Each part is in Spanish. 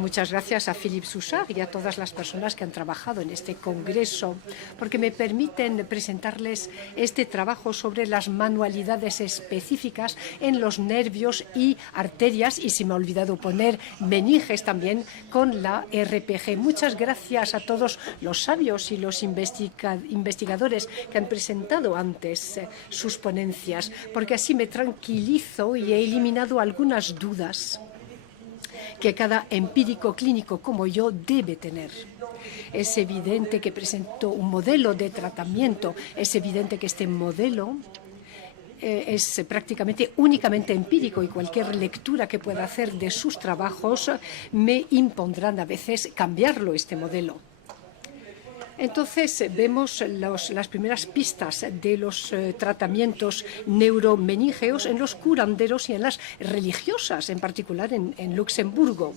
Muchas gracias a Philippe Souchard y a todas las personas que han trabajado en este congreso, porque me permiten presentarles este trabajo sobre las manualidades específicas en los nervios y arterias, y si me ha olvidado poner meninges también con la RPG. Muchas gracias a todos los sabios y los investigadores que han presentado antes sus ponencias, porque así me tranquilizo y he eliminado algunas dudas que cada empírico clínico como yo debe tener. Es evidente que presento un modelo de tratamiento, es evidente que este modelo es prácticamente únicamente empírico y cualquier lectura que pueda hacer de sus trabajos me impondrán a veces cambiarlo, este modelo. Entonces vemos las primeras pistas de los tratamientos neuromeningeos en los curanderos y en las religiosas, en particular en Luxemburgo.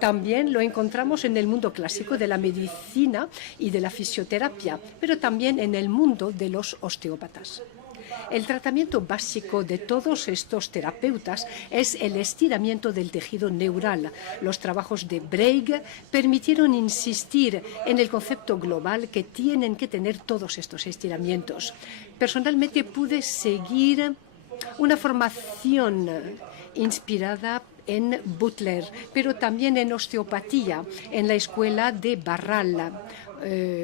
También lo encontramos en el mundo clásico de la medicina y de la fisioterapia, pero también en el mundo de los osteópatas. El tratamiento básico de todos estos terapeutas es el estiramiento del tejido neural. Los trabajos de Breuil permitieron insistir en el concepto global que tienen que tener todos estos estiramientos. Personalmente pude seguir una formación inspirada en Butler, pero también en osteopatía, en la escuela de Barral,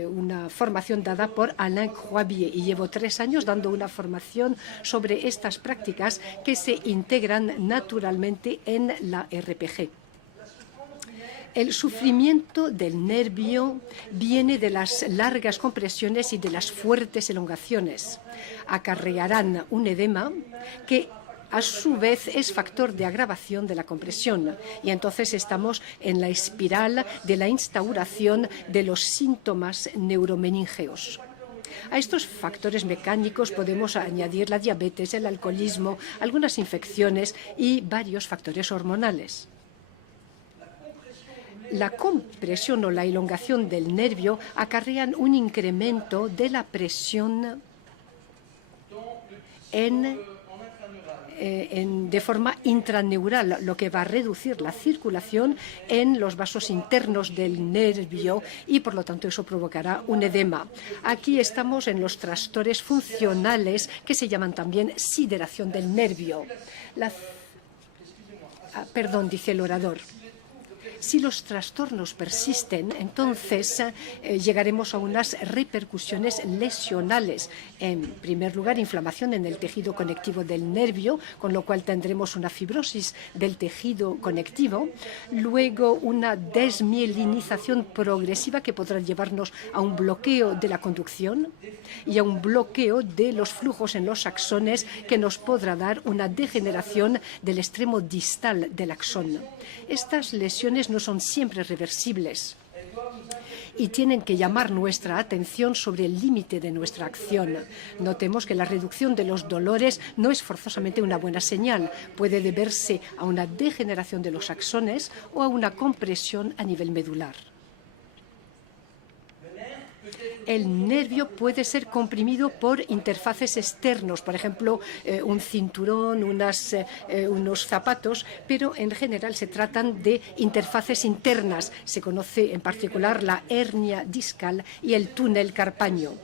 una formación dada por Alain Croibier, y llevo 3 años dando una formación sobre estas prácticas que se integran naturalmente en la RPG. El sufrimiento del nervio viene de las largas compresiones y de las fuertes elongaciones. Acarrearán un edema que a su vez es factor de agravación de la compresión, y entonces estamos en la espiral de la instauración de los síntomas neuromeningeos. A estos factores mecánicos podemos añadir la diabetes, el alcoholismo, algunas infecciones y varios factores hormonales. La compresión o la elongación del nervio acarrean un incremento de la presión de forma intraneural, lo que va a reducir la circulación en los vasos internos del nervio y, por lo tanto, eso provocará un edema. Aquí estamos en los trastornos funcionales que se llaman también sideración del nervio. Perdón, dice el orador. Si los trastornos persisten, entonces llegaremos a unas repercusiones lesionales. En primer lugar, inflamación en el tejido conectivo del nervio, con lo cual tendremos una fibrosis del tejido conectivo. Luego, una desmielinización progresiva que podrá llevarnos a un bloqueo de la conducción y a un bloqueo de los flujos en los axones, que nos podrá dar una degeneración del extremo distal del axón. Estas lesiones no son siempre reversibles y tienen que llamar nuestra atención sobre el límite de nuestra acción. Notemos que la reducción de los dolores no es forzosamente una buena señal. Puede deberse a una degeneración de los axones o a una compresión a nivel medular. El nervio puede ser comprimido por interfaces externos, por ejemplo, un cinturón, unos zapatos, pero en general se tratan de interfaces internas. Se conoce en particular la hernia discal y el túnel carpiano.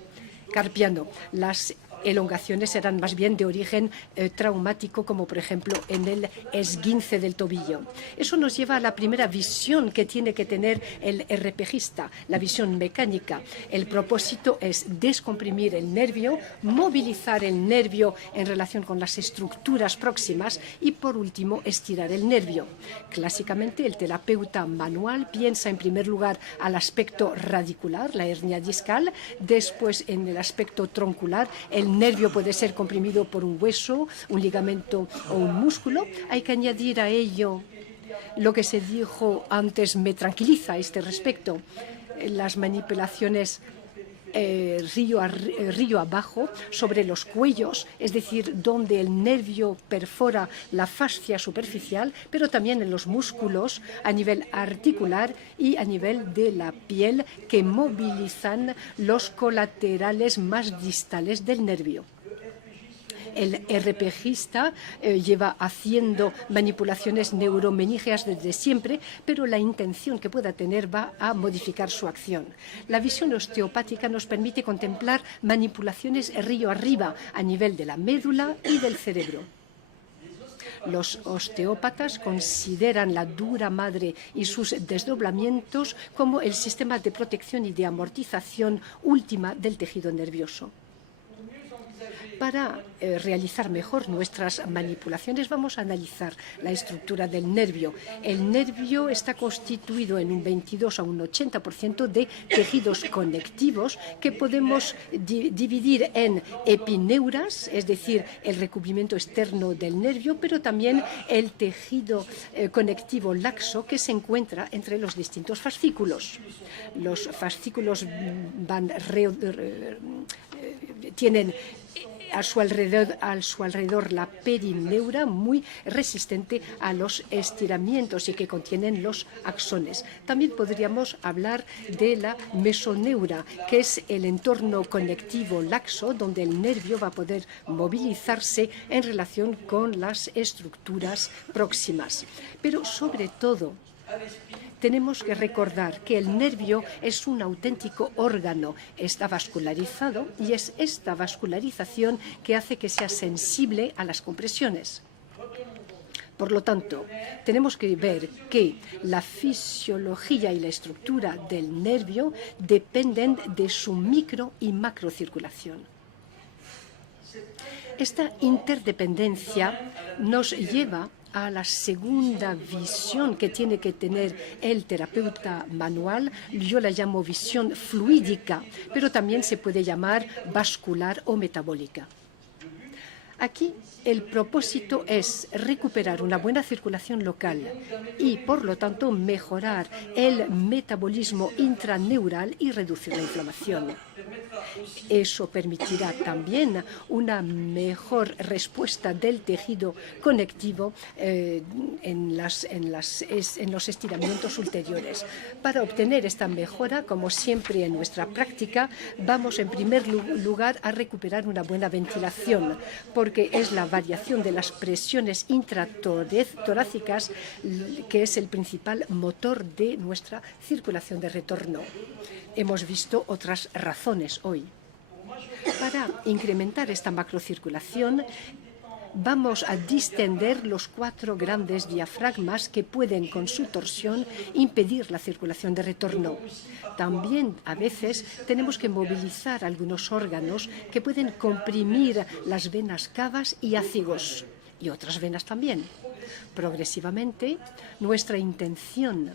Las elongaciones serán más bien de origen traumático, como por ejemplo en el esguince del tobillo. Eso nos lleva a la primera visión que tiene que tener el RPGista, la visión mecánica. El propósito es descomprimir el nervio, movilizar el nervio en relación con las estructuras próximas y, por último, estirar el nervio. Clásicamente, el terapeuta manual piensa en primer lugar al aspecto radicular, la hernia discal, después en el aspecto troncular. El nervio puede ser comprimido por un hueso, un ligamento o un músculo. Hay que añadir a ello lo que se dijo antes, me tranquiliza a este respecto, las manipulaciones río abajo sobre los cuellos, es decir, donde el nervio perfora la fascia superficial, pero también en los músculos a nivel articular y a nivel de la piel, que movilizan los colaterales más distales del nervio. El RPGista lleva haciendo manipulaciones neuromeningeas desde siempre, pero la intención que pueda tener va a modificar su acción. La visión osteopática nos permite contemplar manipulaciones río arriba a nivel de la médula y del cerebro. Los osteópatas consideran la dura madre y sus desdoblamientos como el sistema de protección y de amortización última del tejido nervioso. Para realizar mejor nuestras manipulaciones vamos a analizar la estructura del nervio. El nervio está constituido en un 22 a un 80% de tejidos conectivos que podemos dividir en epineuras, es decir, el recubrimiento externo del nervio, pero también el tejido conectivo laxo que se encuentra entre los distintos fascículos. Los fascículos tienen a su alrededor la perineura muy resistente a los estiramientos y que contienen los axones. También podríamos hablar de la mesoneura, que es el entorno conectivo laxo donde el nervio va a poder movilizarse en relación con las estructuras próximas. Pero sobre todo, tenemos que recordar que el nervio es un auténtico órgano, está vascularizado y es esta vascularización que hace que sea sensible a las compresiones. Por lo tanto, tenemos que ver que la fisiología y la estructura del nervio dependen de su micro y macrocirculación. Esta interdependencia nos lleva a la segunda visión que tiene que tener el terapeuta manual. Yo la llamo visión fluídica, pero también se puede llamar vascular o metabólica. Aquí el propósito es recuperar una buena circulación local y, por lo tanto, mejorar el metabolismo intraneural y reducir la inflamación. Eso permitirá también una mejor respuesta del tejido conectivo en los estiramientos ulteriores. Para obtener esta mejora, como siempre en nuestra práctica, vamos en primer lugar a recuperar una buena ventilación, porque es la variación de las presiones intratorácicas que es el principal motor de nuestra circulación de retorno. Hemos visto otras razones hoy. Para incrementar esta macrocirculación, vamos a distender los 4 grandes diafragmas que pueden, con su torsión, impedir la circulación de retorno. También, a veces, tenemos que movilizar algunos órganos que pueden comprimir las venas cavas y ácigos, y otras venas también. Progresivamente, nuestra intención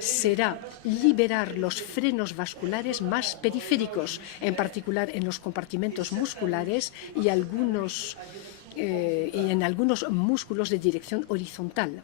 será liberar los frenos vasculares más periféricos, en particular en los compartimentos musculares y en algunos músculos de dirección horizontal.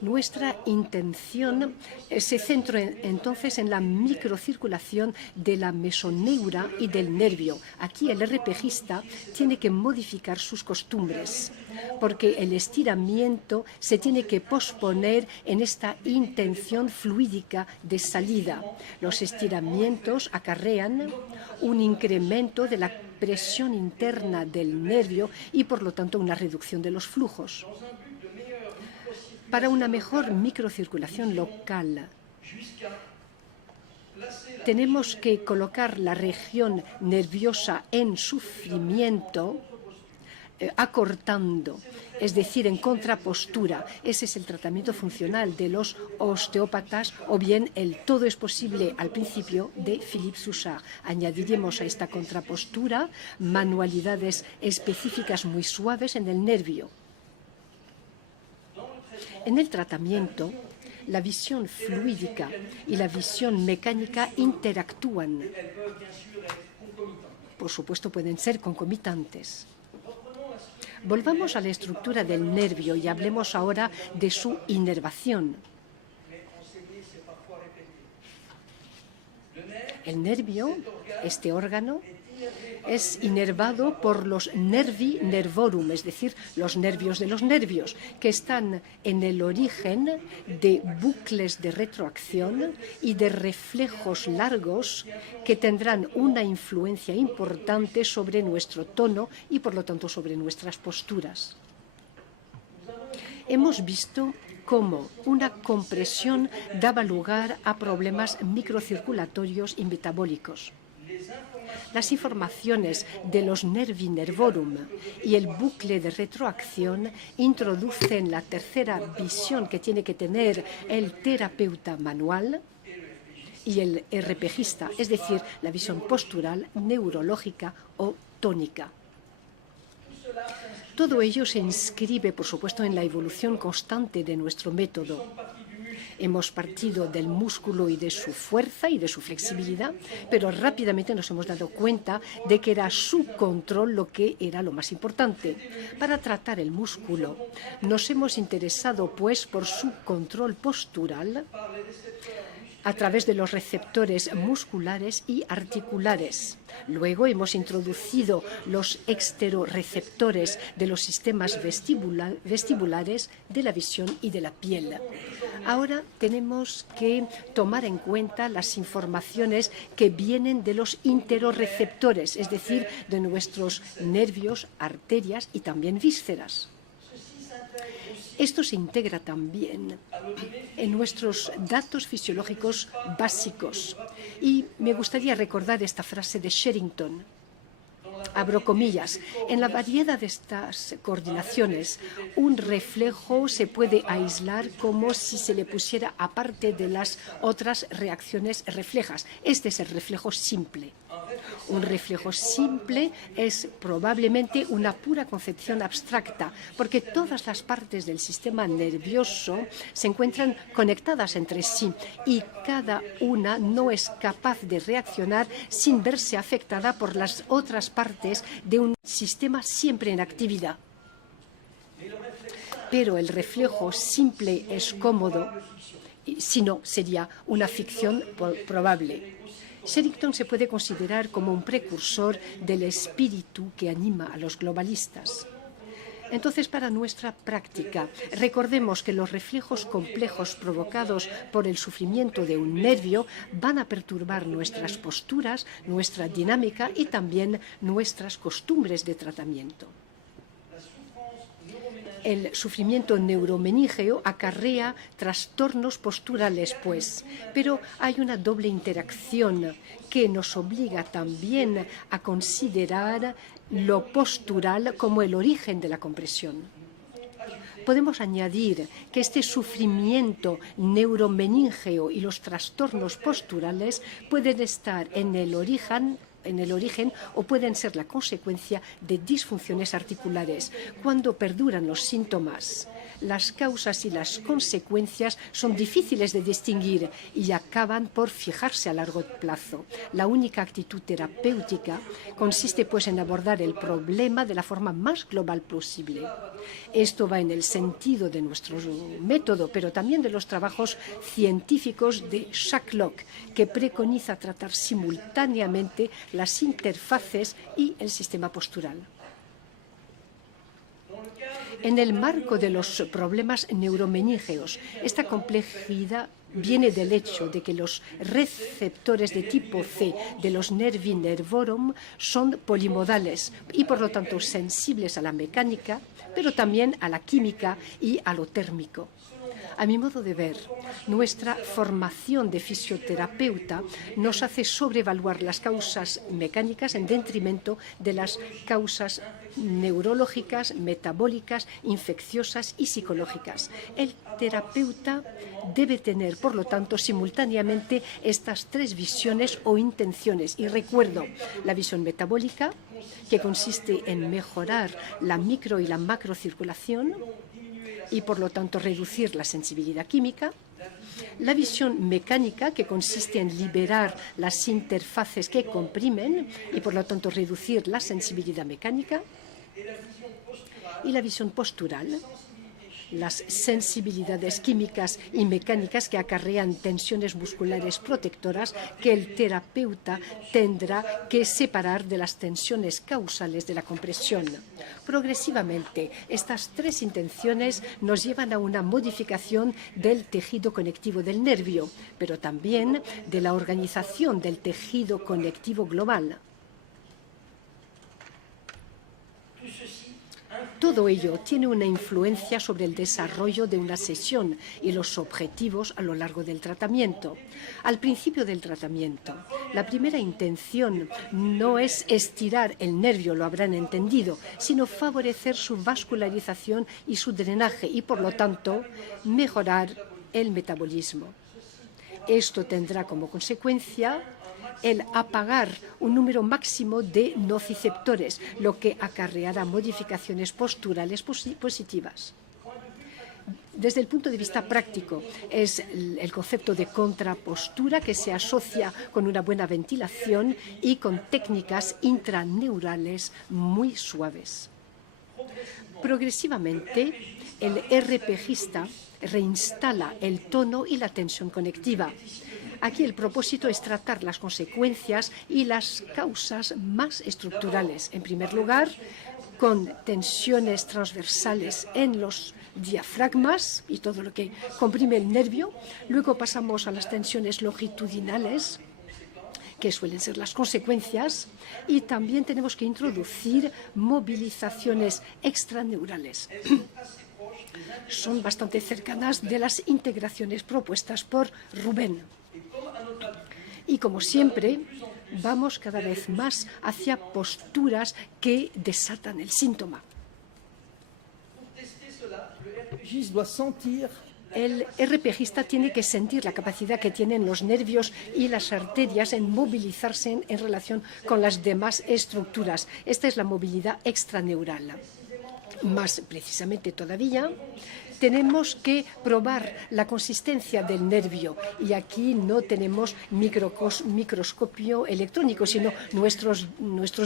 Nuestra intención se centra entonces en la microcirculación de la mesoneura y del nervio. Aquí el RPGista tiene que modificar sus costumbres, porque el estiramiento se tiene que posponer en esta intención fluídica de salida. Los estiramientos acarrean un incremento de la presión interna del nervio y, por lo tanto, una reducción de los flujos. Para una mejor microcirculación local, tenemos que colocar la región nerviosa en sufrimiento, acortando, es decir, en contrapostura. Ese es el tratamiento funcional de los osteópatas, o bien el todo es posible al principio de Philippe Souchard. Añadiremos a esta contrapostura manualidades específicas muy suaves en el nervio. En el tratamiento, la visión fluídica y la visión mecánica interactúan. Por supuesto, pueden ser concomitantes. Volvamos a la estructura del nervio y hablemos ahora de su inervación. El nervio, este órgano, es inervado por los nervi nervorum, es decir, los nervios de los nervios, que están en el origen de bucles de retroacción y de reflejos largos que tendrán una influencia importante sobre nuestro tono y, por lo tanto, sobre nuestras posturas. Hemos visto cómo una compresión daba lugar a problemas microcirculatorios y metabólicos. Las informaciones de los nervi nervorum y el bucle de retroacción introducen la tercera visión que tiene que tener el terapeuta manual y el RPGista, es decir, la visión postural, neurológica o tónica. Todo ello se inscribe, por supuesto, en la evolución constante de nuestro método. Hemos partido del músculo y de su fuerza y de su flexibilidad, pero rápidamente nos hemos dado cuenta de que era su control lo que era lo más importante. Para tratar el músculo, nos hemos interesado, pues, por su control postural a través de los receptores musculares y articulares. Luego hemos introducido los exteroreceptores de los sistemas vestibulares, de la visión y de la piel. Ahora tenemos que tomar en cuenta las informaciones que vienen de los interoreceptores, es decir, de nuestros nervios, arterias y también vísceras. Esto se integra también en nuestros datos fisiológicos básicos. Y me gustaría recordar esta frase de Sherrington. Abro comillas, en la variedad de estas coordinaciones, un reflejo se puede aislar como si se le pusiera aparte de las otras reacciones reflejas. Este es el reflejo simple. Un reflejo simple es probablemente una pura concepción abstracta, porque todas las partes del sistema nervioso se encuentran conectadas entre sí y cada una no es capaz de reaccionar sin verse afectada por las otras partes de un sistema siempre en actividad. Pero el reflejo simple es cómodo, si no, sería una ficción probable. Sherrington se puede considerar como un precursor del espíritu que anima a los globalistas. Entonces, para nuestra práctica, recordemos que los reflejos complejos provocados por el sufrimiento de un nervio van a perturbar nuestras posturas, nuestra dinámica y también nuestras costumbres de tratamiento. El sufrimiento neuromeníngeo acarrea trastornos posturales, pues, pero hay una doble interacción que nos obliga también a considerar lo postural como el origen de la compresión. Podemos añadir que este sufrimiento neuromeníngeo y los trastornos posturales pueden estar en el origen o pueden ser la consecuencia de disfunciones articulares. Cuando perduran los síntomas, las causas y las consecuencias son difíciles de distinguir y acaban por fijarse a largo plazo. La única actitud terapéutica consiste, pues, en abordar el problema de la forma más global posible. Esto va en el sentido de nuestro método, pero también de los trabajos científicos de Shacklock, que preconiza tratar simultáneamente las interfaces y el sistema postural. En el marco de los problemas neuromenígeos, esta complejidad viene del hecho de que los receptores de tipo C de los nervi nervorum son polimodales y, por lo tanto, sensibles a la mecánica, pero también a la química y a lo térmico. A mi modo de ver, nuestra formación de fisioterapeuta nos hace sobrevaluar las causas mecánicas en detrimento de las causas neurológicas, metabólicas, infecciosas y psicológicas. El terapeuta debe tener, por lo tanto, simultáneamente estas tres visiones o intenciones. Y recuerdo la visión metabólica, que consiste en mejorar la micro y la macrocirculación y, por lo tanto, reducir la sensibilidad química. La visión mecánica, que consiste en liberar las interfaces que comprimen y, por lo tanto, reducir la sensibilidad mecánica. Y la visión postural, las sensibilidades químicas y mecánicas que acarrean tensiones musculares protectoras que el terapeuta tendrá que separar de las tensiones causales de la compresión. Progresivamente, estas tres intenciones nos llevan a una modificación del tejido conectivo del nervio, pero también de la organización del tejido conectivo global. Todo ello tiene una influencia sobre el desarrollo de una sesión y los objetivos a lo largo del tratamiento. Al principio del tratamiento, la primera intención no es estirar el nervio, lo habrán entendido, sino favorecer su vascularización y su drenaje y, por lo tanto, mejorar el metabolismo. Esto tendrá como consecuencia el apagar un número máximo de nociceptores, lo que acarreará modificaciones posturales positivas. Desde el punto de vista práctico, es el concepto de contrapostura que se asocia con una buena ventilación y con técnicas intraneurales muy suaves. Progresivamente, el RPGista reinstala el tono y la tensión conectiva. Aquí el propósito es tratar las consecuencias y las causas más estructurales. En primer lugar, con tensiones transversales en los diafragmas y todo lo que comprime el nervio. Luego pasamos a las tensiones longitudinales, que suelen ser las consecuencias, y también tenemos que introducir movilizaciones extraneurales. Son bastante cercanas de las integraciones propuestas por Rubén. Y como siempre, vamos cada vez más hacia posturas que desatan el síntoma. El RPGista tiene que sentir la capacidad que tienen los nervios y las arterias en movilizarse en relación con las demás estructuras. Esta es la movilidad extraneural. Más precisamente todavía, tenemos que probar la consistencia del nervio, y aquí no tenemos microscopio electrónico, sino nuestros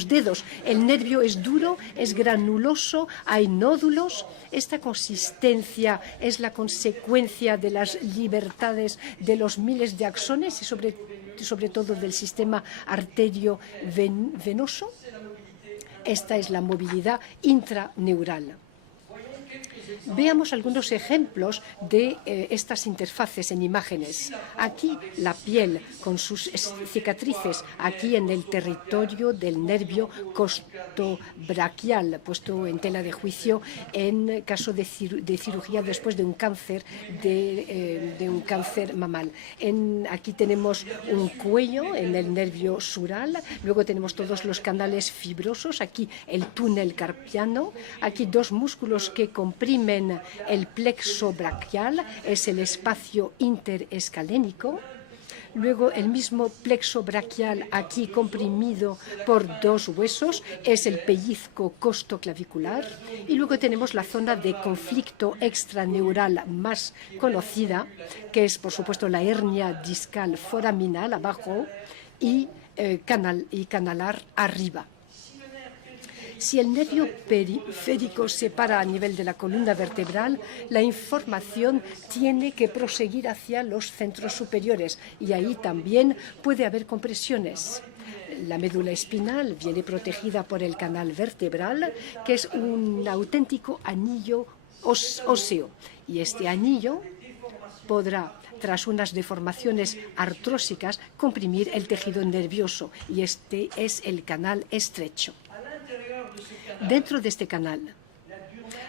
dedos. El nervio es duro, es granuloso, hay nódulos. Esta consistencia es la consecuencia de las libertades de los miles de axones y sobre todo del sistema arterio-venoso. Esta es la movilidad intraneural. Veamos algunos ejemplos de estas interfaces en imágenes. Aquí la piel con sus cicatrices, aquí en el territorio del nervio costobraquial, puesto en tela de juicio en caso de cirugía después de un cáncer, de un cáncer mamal. Aquí tenemos un cuello en el nervio sural, luego tenemos todos los canales fibrosos, aquí el túnel carpiano, aquí dos músculos que comprimen el plexo braquial, es el espacio interescalénico. Luego el mismo plexo braquial aquí comprimido por dos huesos es el pellizco costoclavicular. Y luego tenemos la zona de conflicto extraneural más conocida, que es por supuesto la hernia discal foraminal abajo y canalar arriba. Si el nervio periférico se para a nivel de la columna vertebral, la información tiene que proseguir hacia los centros superiores y ahí también puede haber compresiones. La médula espinal viene protegida por el canal vertebral, que es un auténtico anillo óseo, y este anillo podrá, tras unas deformaciones artrósicas, comprimir el tejido nervioso, y este es el canal estrecho. Dentro de este canal,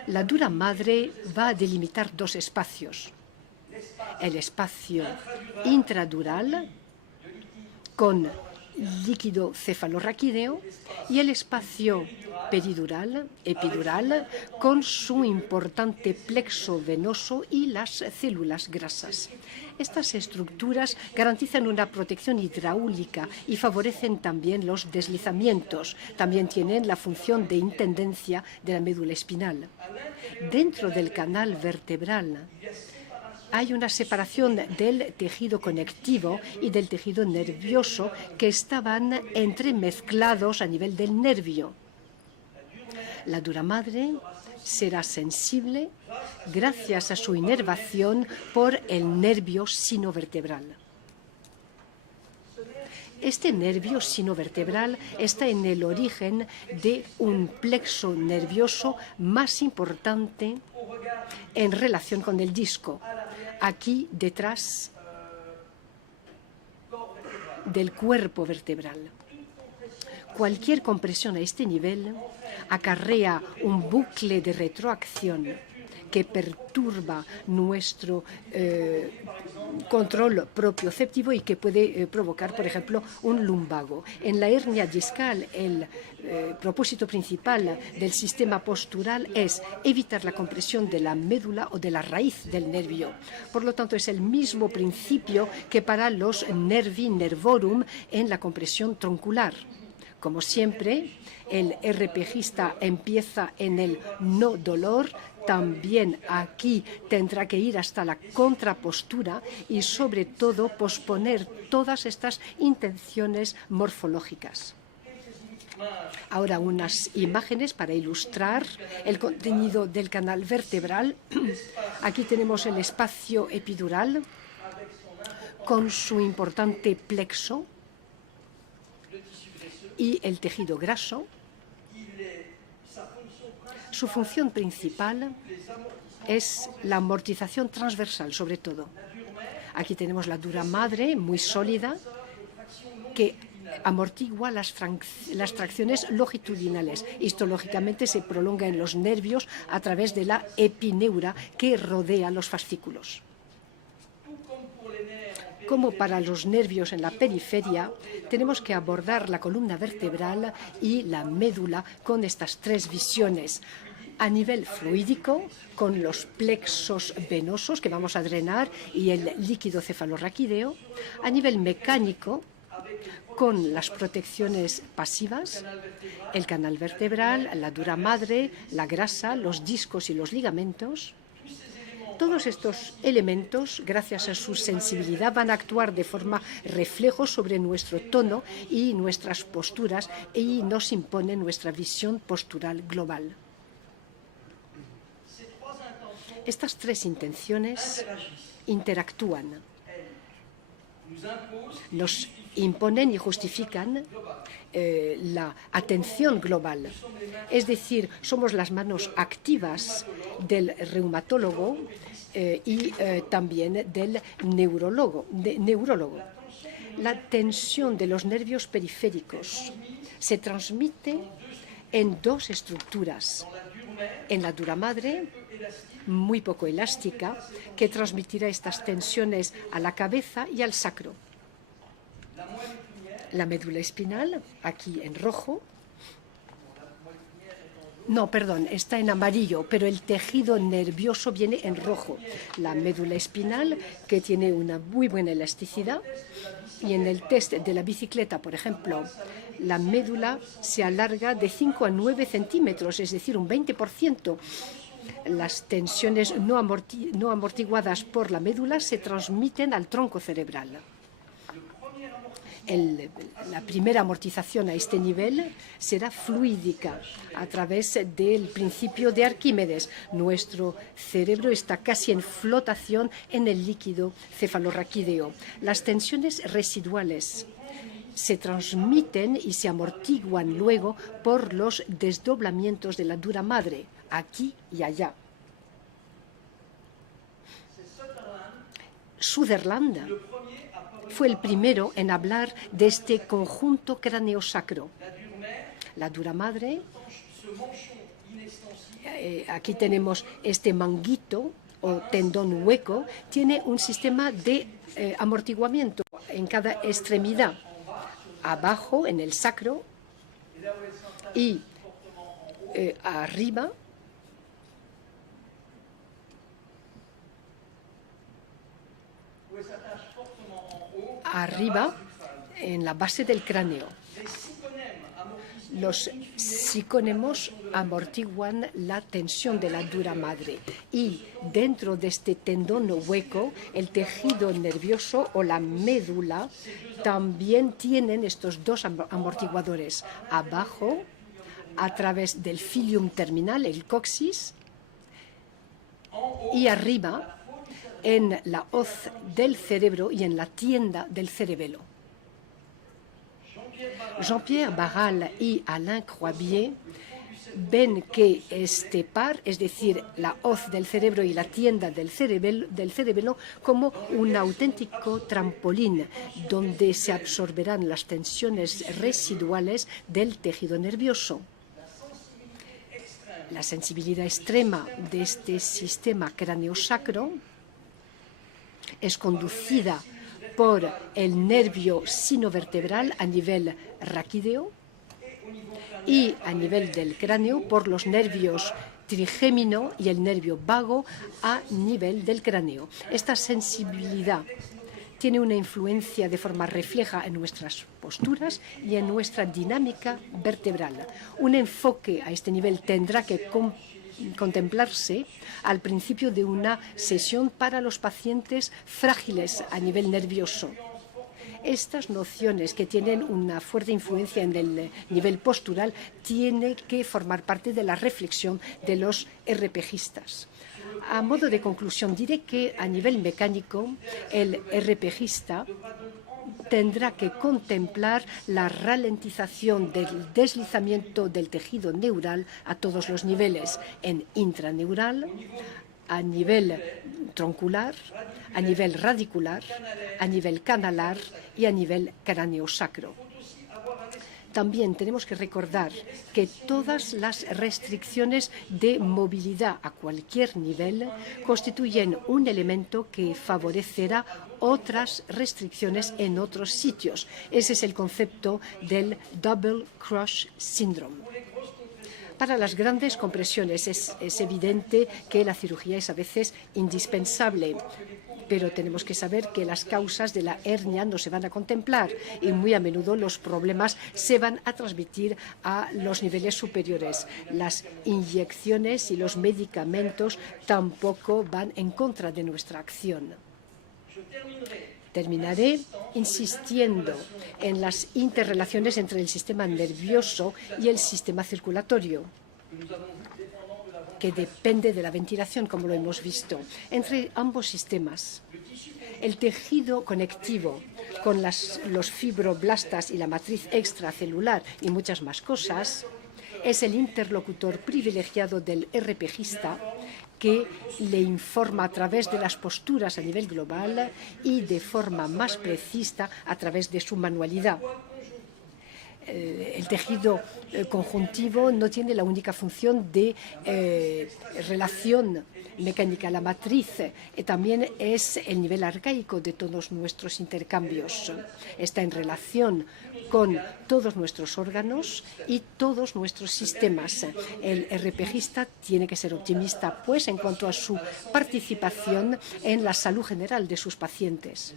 la dura madre va a delimitar dos espacios. El espacio intradural, con líquido cefalorraquídeo, y el espacio epidural, con su importante plexo venoso y las células grasas. Estas estructuras garantizan una protección hidráulica y favorecen también los deslizamientos. También tienen la función de intendencia de la médula espinal. Dentro del canal vertebral hay una separación del tejido conectivo y del tejido nervioso que estaban entremezclados a nivel del nervio. La dura madre será sensible gracias a su inervación por el nervio sinovertebral. Este nervio sinovertebral está en el origen de un plexo nervioso más importante en relación con el disco, aquí detrás del cuerpo vertebral. Cualquier compresión a este nivel acarrea un bucle de retroacción que perturba nuestro control propioceptivo y que puede provocar, por ejemplo, un lumbago. En la hernia discal, el propósito principal del sistema postural es evitar la compresión de la médula o de la raíz del nervio. Por lo tanto, es el mismo principio que para los nervi nervorum en la compresión troncular. Como siempre, el RPGista empieza en el no dolor. También aquí tendrá que ir hasta la contrapostura y, sobre todo, posponer todas estas intenciones morfológicas. Ahora unas imágenes para ilustrar el contenido del canal vertebral. Aquí tenemos el espacio epidural con su importante plexo y el tejido graso. Su función principal es la amortización transversal, sobre todo. Aquí tenemos la dura madre, muy sólida, que amortigua las tracciones longitudinales. Histológicamente se prolonga en los nervios a través de la epineura que rodea los fascículos. Como para los nervios en la periferia, tenemos que abordar la columna vertebral y la médula con estas tres visiones. A nivel fluídico, con los plexos venosos que vamos a drenar y el líquido cefalorraquídeo. A nivel mecánico, con las protecciones pasivas, el canal vertebral, la dura madre, la grasa, los discos y los ligamentos. Todos estos elementos, gracias a su sensibilidad, van a actuar de forma reflejo sobre nuestro tono y nuestras posturas y nos imponen nuestra visión postural global. Estas tres intenciones interactúan, nos imponen y justifican la atención global. Es decir, somos las manos activas del reumatólogo y también del neurólogo. La tensión de los nervios periféricos se transmite en dos estructuras. En la dura madre, muy poco elástica, que transmitirá estas tensiones a la cabeza y al sacro. La médula espinal, aquí en rojo. No, perdón, está en amarillo, pero el tejido nervioso viene en rojo. La médula espinal, que tiene una muy buena elasticidad. Y en el test de la bicicleta, por ejemplo, la médula se alarga de 5 a 9 centímetros, es decir, un 20%. Las tensiones no amortiguadas por la médula se transmiten al tronco cerebral. La primera amortización a este nivel será fluídica a través del principio de Arquímedes. Nuestro cerebro está casi en flotación en el líquido cefalorraquídeo. Las tensiones residuales se transmiten y se amortiguan luego por los desdoblamientos de la dura madre, aquí y allá. Sutherland fue el primero en hablar de este conjunto craneosacro. La dura madre, aquí tenemos este manguito o tendón hueco, tiene un sistema de amortiguamiento en cada extremidad, abajo en el sacro y arriba. Arriba, en la base del cráneo. Los psicónemos amortiguan la tensión de la dura madre y dentro de este tendón hueco, el tejido nervioso o la médula también tienen estos dos amortiguadores, abajo a través del cilium terminal, el coxis, y arriba en la hoz del cerebro y en la tienda del cerebelo. Jean-Pierre Barral y Alain Croibier ven que este par, es decir, la hoz del cerebro y la tienda del cerebelo, como un auténtico trampolín donde se absorberán las tensiones residuales del tejido nervioso. La sensibilidad extrema de este sistema craneosacro es conducida por el nervio sinovertebral a nivel raquídeo y a nivel del cráneo por los nervios trigémino y el nervio vago a nivel del cráneo. Esta sensibilidad tiene una influencia de forma refleja en nuestras posturas y en nuestra dinámica vertebral. Un enfoque a este nivel tendrá que contemplarse al principio de una sesión para los pacientes frágiles a nivel nervioso. Estas nociones, que tienen una fuerte influencia en el nivel postural, tienen que formar parte de la reflexión de los RPGistas. A modo de conclusión, diré que a nivel mecánico, el RPGista tendrá que contemplar la ralentización del deslizamiento del tejido neural a todos los niveles, en intraneural, a nivel troncular, a nivel radicular, a nivel canalar y a nivel craneosacro. También tenemos que recordar que todas las restricciones de movilidad a cualquier nivel constituyen un elemento que favorecerá otras restricciones en otros sitios. Ese es el concepto del Double Crush Syndrome. Para las grandes compresiones es evidente que la cirugía es a veces indispensable, pero tenemos que saber que las causas de la hernia no se van a contemplar y muy a menudo los problemas se van a transmitir a los niveles superiores. Las inyecciones y los medicamentos tampoco van en contra de nuestra acción. Terminaré insistiendo en las interrelaciones entre el sistema nervioso y el sistema circulatorio, que depende de la ventilación, como lo hemos visto. Entre ambos sistemas, el tejido conectivo con los fibroblastas y la matriz extracelular y muchas más cosas es el interlocutor privilegiado del RPGista, que le informa a través de las posturas a nivel global y de forma más precisa a través de su manualidad. El tejido conjuntivo no tiene la única función de relación mecánica. La matriz también es el nivel arcaico de todos nuestros intercambios. Está en relación con todos nuestros órganos y todos nuestros sistemas. El RPGista tiene que ser optimista, pues, en cuanto a su participación en la salud general de sus pacientes.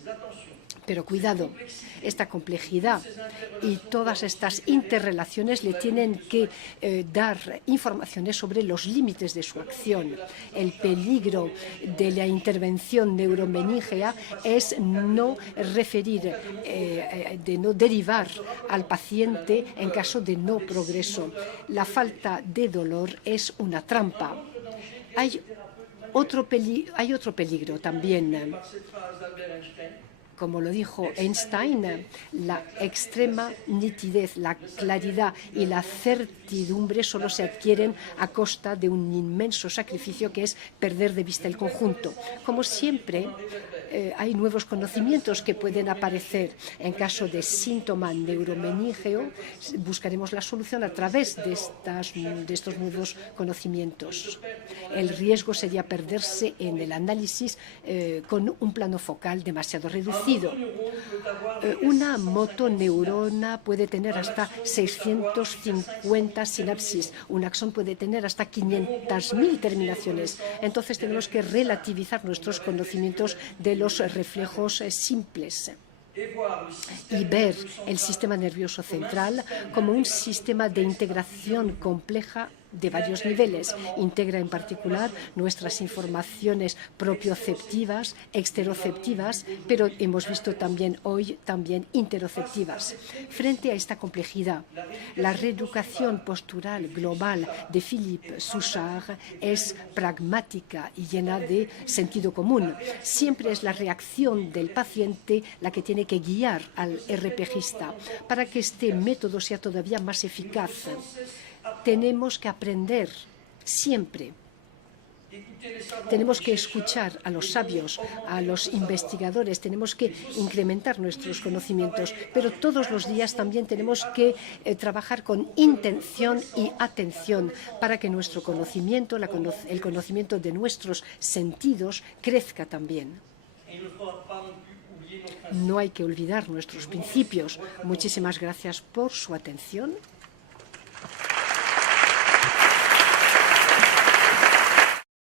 Pero cuidado, esta complejidad y todas estas interrelaciones le tienen que dar informaciones sobre los límites de su acción. El peligro de la intervención neuromeningea es no referir, de no derivar al paciente en caso de no progreso. La falta de dolor es una trampa. Hay otro peligro también. Como lo dijo Einstein, la extrema nitidez, la claridad y la certidumbre solo se adquieren a costa de un inmenso sacrificio, que es perder de vista el conjunto. Como siempre, hay nuevos conocimientos que pueden aparecer. En caso de síntoma neuromeningeo, buscaremos la solución a través de estos nuevos conocimientos. El riesgo sería perderse en el análisis con un plano focal demasiado reducido. Una motoneurona puede tener hasta 650 sinapsis. Un axón puede tener hasta 500.000 terminaciones. Entonces tenemos que relativizar nuestros conocimientos de los reflejos simples y ver el sistema nervioso central como un sistema de integración compleja de varios niveles. Integra en particular nuestras informaciones propioceptivas, exteroceptivas, pero hemos visto también hoy interoceptivas. Frente a esta complejidad, la reeducación postural global de Philippe Souchard es pragmática y llena de sentido común. Siempre es la reacción del paciente la que tiene que guiar al RPGista para que este método sea todavía más eficaz. Tenemos que aprender siempre. Tenemos que escuchar a los sabios, a los investigadores, tenemos que incrementar nuestros conocimientos, pero todos los días también tenemos que trabajar con intención y atención para que nuestro conocimiento, el conocimiento de nuestros sentidos, crezca también. No hay que olvidar nuestros principios. Muchísimas gracias por su atención.